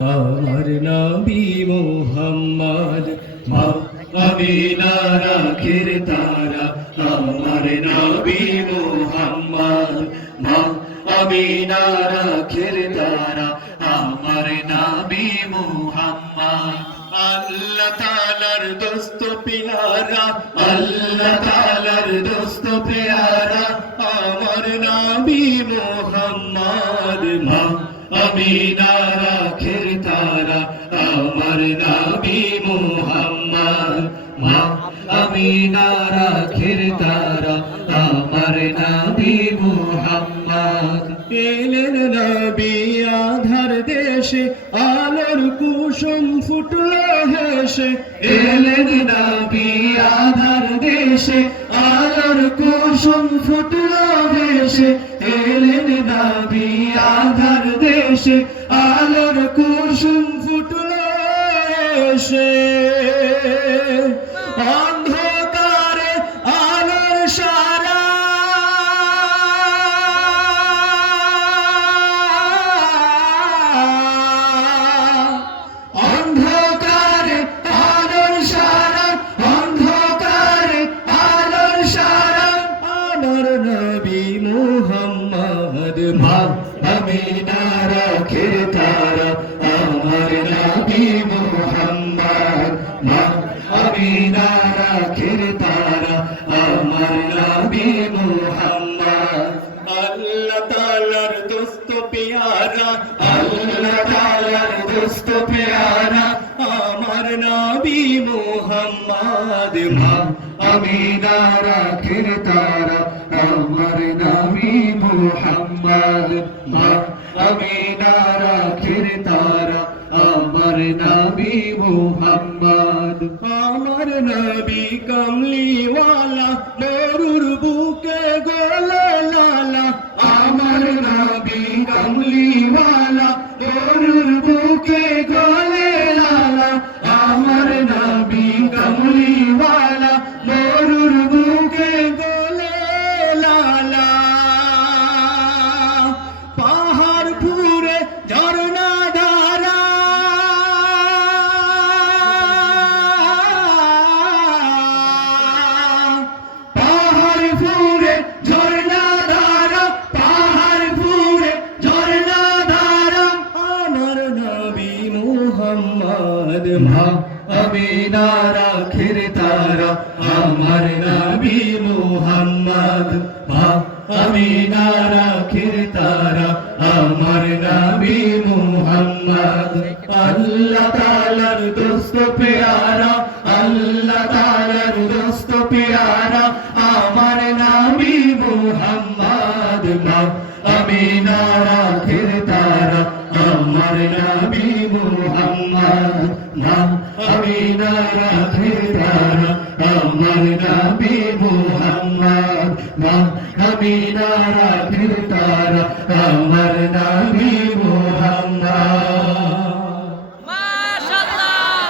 আমার নবী মোহাম্মদ মা আমিনা রাখের তারা, আমার নবী মোহাম্মদ মা আমিনা রাখের তারা, আমার নবী মোহাম্মদ। আল্লাহ তালার দোস্ত পিয়ারা, আল্লাহ তালার দোস্ত পিয়ারা, আমার নবী মোহাম্মদ মা আমিনা রাখের তারা আমার নাবি মোহাম্মদ। এলেন নবী আধার দেশে আলোর কুসুম ফুটল হেসে। এলেন নবী আধার দেশে আলোর কুসুম ফুটল হেসে। এলেন নবী আধার দেশে আলোর কুসুম ফুটল এসে অন্ধকারে মুহাম্মদ মা আমিনা রাখে তারা আমার নবী মুহাম্মদ, মা আমিনা রাখে তারা আমার নবী মুহাম্মদ। আল্লাহ তাআলার দোস্ত পেয়ারা, আল্লাহ তাআলার দোস্ত পেয়ারা আমার নবী মুহাম্মদ, মা আমিনা রাখের তারা আমার নবী মুহাম্মদ আমিনা রাখের তারা আমার নবী মুহাম্মদ। আমার নবী কমলিওয়ালা নরুর বুকে গলে লালা। আমার নবী কমলিওয়ালা নরুর বুকে গলে মুহাম্মদ মা আমিনা রাখের তারা, আমার নবী মোহাম্মদ মা আমিনা রাখের তারা, আমার নবী মোহাম্মদ। আল্লাহ তাআলার দোস্ত পেয়ারা আমিনা রাখের তারা আমার নবী মোহাম্মদ মা আমিনা রাখের তারা আমার মুহাম্মদ